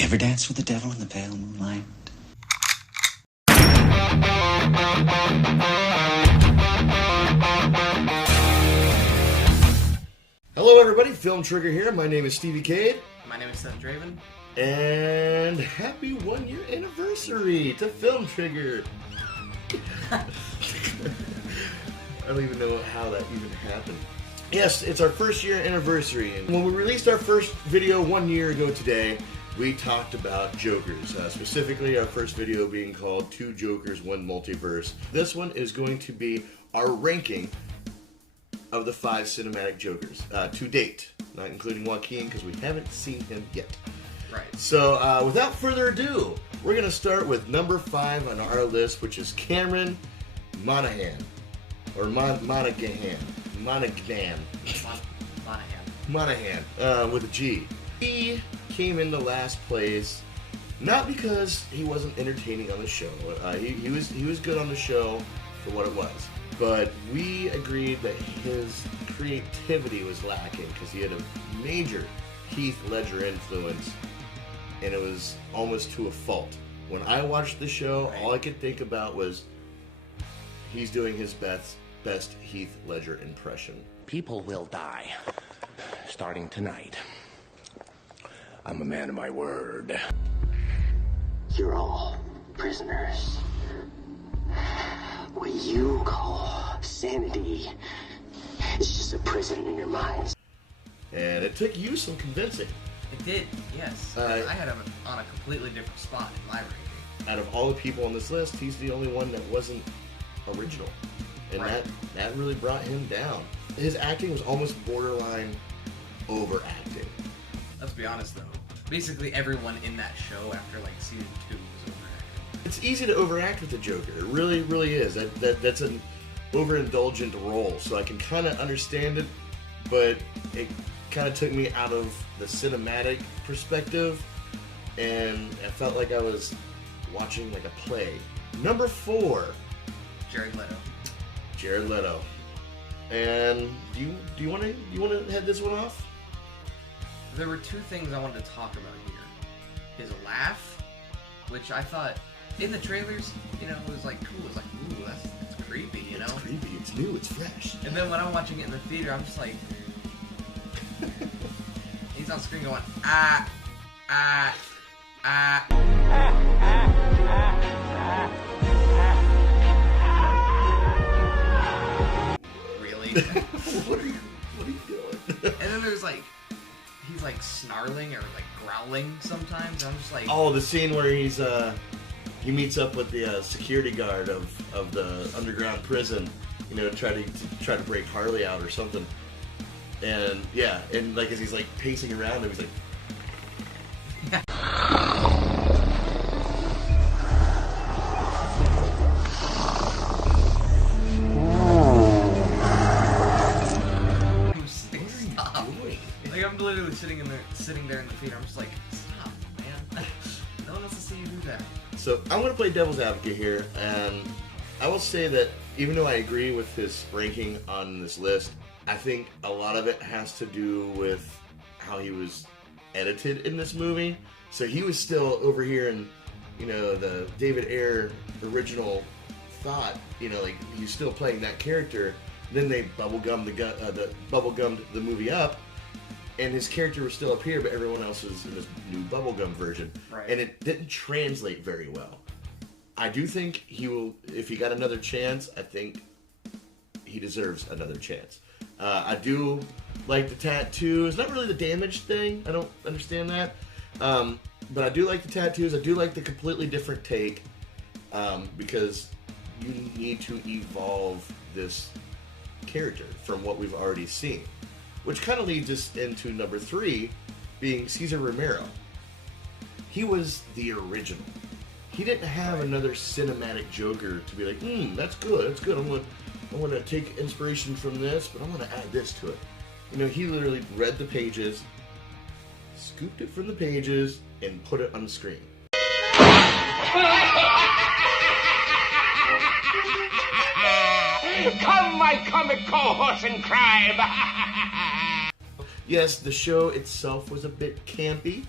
You ever dance with the devil in the pale moonlight? Hello everybody, Film Trigger here. My name is Stevie Cade. My name is Seth Draven. And happy 1 year anniversary to Film Trigger. I don't even know how that even happened. Yes, it's our first year anniversary. And when we released our first video 1 year ago today, we talked about Jokers. Specifically, our first video being called Two Jokers, One Multiverse. This one is going to be our ranking of the 5 cinematic Jokers to date, not including Joaquin because we haven't seen him yet. Right. So without further ado, we're going to start with number 5 on our list, which is Cameron Monaghan. Or Monaghan with a G. He came into last place not because he wasn't entertaining on the show. He was good on the show for what it was. But we agreed that his creativity was lacking because he had a major Heath Ledger influence, and it was almost to a fault. When I watched the show, all I could think about was he's doing his best Heath Ledger impression. People will die, starting tonight. I'm a man of my word. You're all prisoners. What you call sanity is just a prison in your minds. And it took you some convincing. It did, yes. I had him on a completely different spot in my ranking. Out of all the people on this list, he's the only one that wasn't original. And Right. that really brought him down. His acting was almost borderline overacting. Let's be honest though. Basically everyone in that show after like season 2 was overacting. It's easy to overact with the Joker. It really, really is. That's an overindulgent role, so I can kind of understand it, but it kind of took me out of the cinematic perspective, and I felt like I was watching like a play. Number 4, Jared Leto. Jared Leto. And do you want to head this one off? There were 2 things I wanted to talk about here. His laugh, which I thought in the trailers, it was like cool. It was like, ooh, that's creepy, It's creepy. It's new. It's fresh. And then when I'm watching it in the theater, I'm just like, he's on screen going, ah. Really? What are you doing? And then there's like, he's like snarling or like growling sometimes. I'm just like, Oh, the scene where he meets up with the security guard of the underground prison, to try to break Harley out or something. And yeah, and like as he's like pacing around, he's like, stop. Like I'm literally sitting there in the theater. I'm just like, stop, man. No one wants to see you do that. So I'm going to play devil's advocate here, and I will say that even though I agree with his ranking on this list, I think a lot of it has to do with how he was edited in this movie. So he was still over here in, the David Ayer original thought, like he's still playing that character. Then they bubblegummed the movie up, and his character was still up here, but everyone else was in this new bubblegum version. Right. And it didn't translate very well. I do think he will, if he got another chance, I think he deserves another chance. I do like the tattoos. Not really the damaged thing. I don't understand that. But I do like the tattoos. I do like the completely different take, because you need to evolve this character from what we've already seen. Which kind of leads us into number 3, being Cesar Romero. He was the original. He didn't have another cinematic Joker to be like, that's good, I'm gonna take inspiration from this, but I'm gonna add this to it. He literally read the pages, scooped it from the pages, and put it on the screen. Come, my comic co-horse in crime! Yes, the show itself was a bit campy,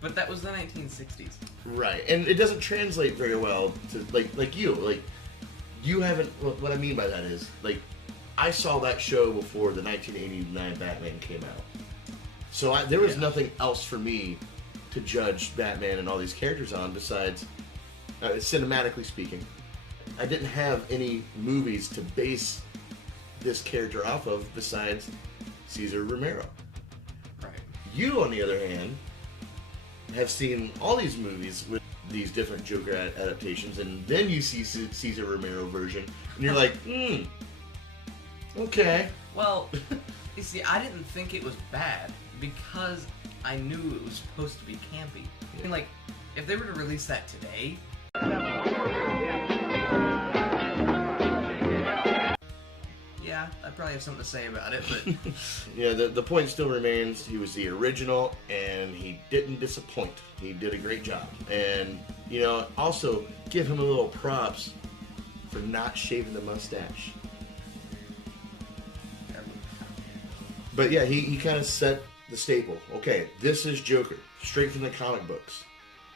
But that was the 1960s. Right, and it doesn't translate very well to like you haven't. What I mean by that is I saw that show before the 1989 Batman came out, so there was nothing else for me to judge Batman and all these characters on besides cinematically speaking. I didn't have any movies to base this character off of besides Cesar Romero. Right. You, on the other hand, have seen all these movies with these different Joker adaptations, and then you see Cesar Romero version, and you're like, okay. Well, you see, I didn't think it was bad because I knew it was supposed to be campy. I mean, like, if they were to release that today, yeah, I'd probably have something to say about it, but Yeah, the point still remains, he was the original, and he didn't disappoint. He did a great job. And, also give him a little props for not shaving the mustache. But yeah, he kind of set the staple. Okay, this is Joker, straight from the comic books.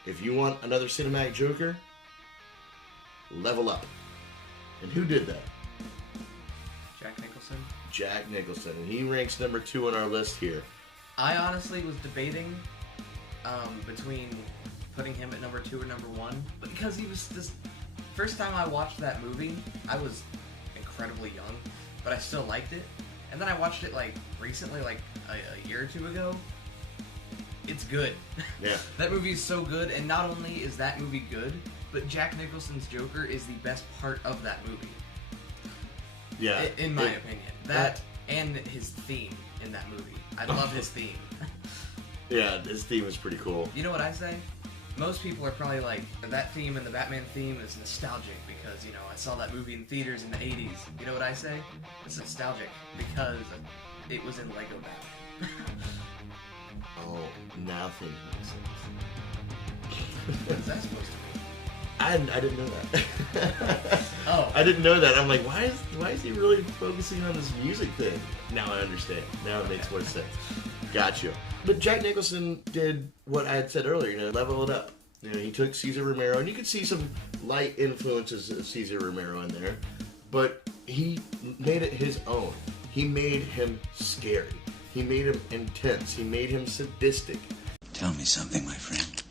If you want another cinematic Joker, level up. And who did that? Jack Nicholson. Jack Nicholson. And he ranks number 2 on our list here. I honestly was debating between putting him at number 2 or number 1, because he was this. First time I watched that movie, I was incredibly young, but I still liked it. And then I watched it recently, a year or two ago. It's good. Yeah. That movie is so good, and not only is that movie good, but Jack Nicholson's Joker is the best part of that movie. Yeah. In my opinion. That and his theme in that movie. I love his theme. Yeah, his theme is pretty cool. You know what I say? Most people are probably like, that theme and the Batman theme is nostalgic because, I saw that movie in theaters in the 80s. You know what I say? It's nostalgic because it was in Lego Batman. Oh, now things make sense. What is that supposed to mean? I didn't know that. Oh. I didn't know that. I'm like, why is he really focusing on this music thing? Now I understand. Now it makes more sense. Gotcha. But Jack Nicholson did what I had said earlier, level it up. He took Cesar Romero, and you could see some light influences of Cesar Romero in there, but he made it his own. He made him scary. He made him intense. He made him sadistic. Tell me something, my friend.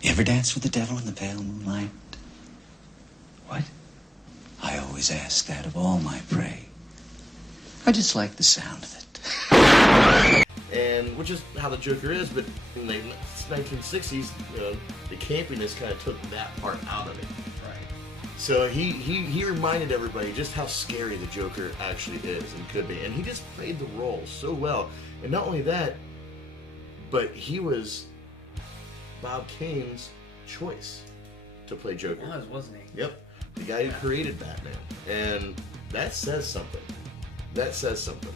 You ever dance with the devil in the pale moonlight? What? I always ask that of all my prey. I just like the sound of it. And which is how the Joker is, but in the 1960s, the campiness kind of took that part out of it. Right. So he reminded everybody just how scary the Joker actually is and could be, and he just played the role so well. And not only that, but he was Bob Kane's choice to play Joker. He was, wasn't he? Yep, the guy who created Batman, and that says something. That says something.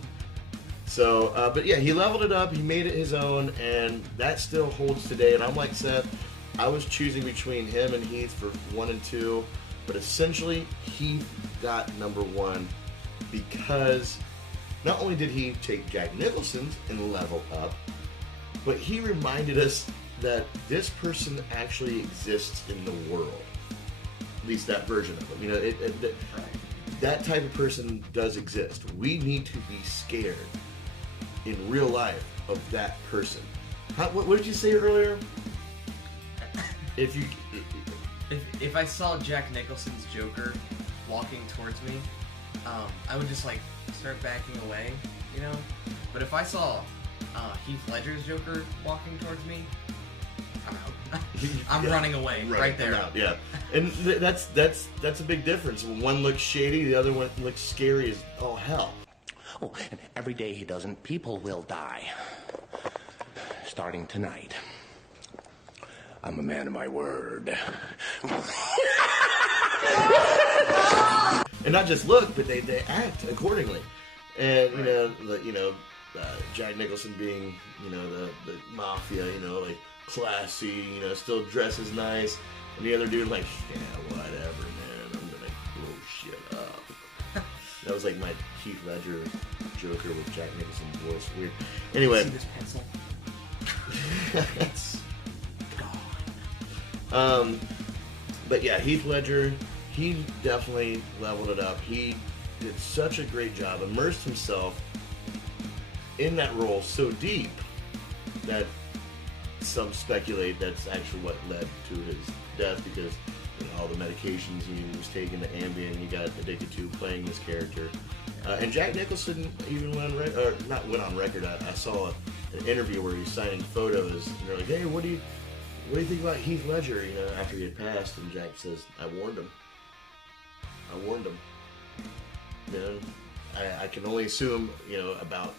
So, but yeah, he leveled it up, he made it his own, and that still holds today. And I'm like Seth, I was choosing between him and Heath for 1 and 2, but essentially Heath got number 1 because not only did he take Jack Nicholson's and level up, but he reminded us that this person actually exists in the world. At least that version of him. That type of person does exist. We need to be scared in real life of that person. What did you say earlier? If I saw Jack Nicholson's Joker walking towards me, I would just start backing away, But if I saw Heath Ledger's Joker walking towards me, I'm out. I'm running away right there. Out, yeah, and that's a big difference. One looks shady, the other one looks scary as all hell. Oh, and every day he doesn't, people will die. Starting tonight. I'm a man of my word. And not just look, but they act accordingly. And Jack Nicholson being the mafia, classy, still dresses nice, and the other dude yeah, whatever, man, I'm gonna blow shit up. That was my Heath Ledger Joker with Jack Nicholson's voice. Weird. Anyway. See this pencil? It's gone. But yeah, Heath Ledger, he definitely leveled it up. He did such a great job, immersed himself in that role so deep that some speculate that's actually what led to his death, because all the medications he was taking, the Ambien he got addicted to playing this character. And Jack Nicholson even went on record. I saw an interview where he's signing photos, and they're like, "Hey, what do you think about Heath Ledger?" After he had passed, and Jack says, "I warned him. I can only assume, about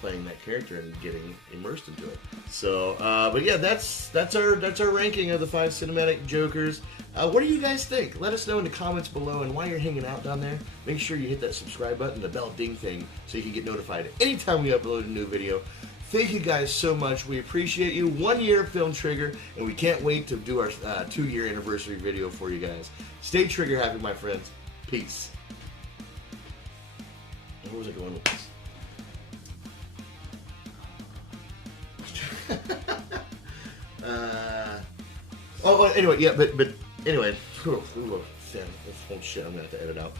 playing that character and getting immersed into it." So, but yeah, that's our ranking of the 5 cinematic Jokers. What do you guys think? Let us know in the comments below, and while you're hanging out down there, make sure you hit that subscribe button, the bell ding thing, so you can get notified anytime we upload a new video. Thank you guys so much. We appreciate you. 1 year of Film Trigger, and we can't wait to do our 2-year anniversary video for you guys. Stay trigger happy, my friends. Peace. Where was I going with this? Anyway, yeah, but anyway, Sam, this whole shit I'm gonna have to edit out.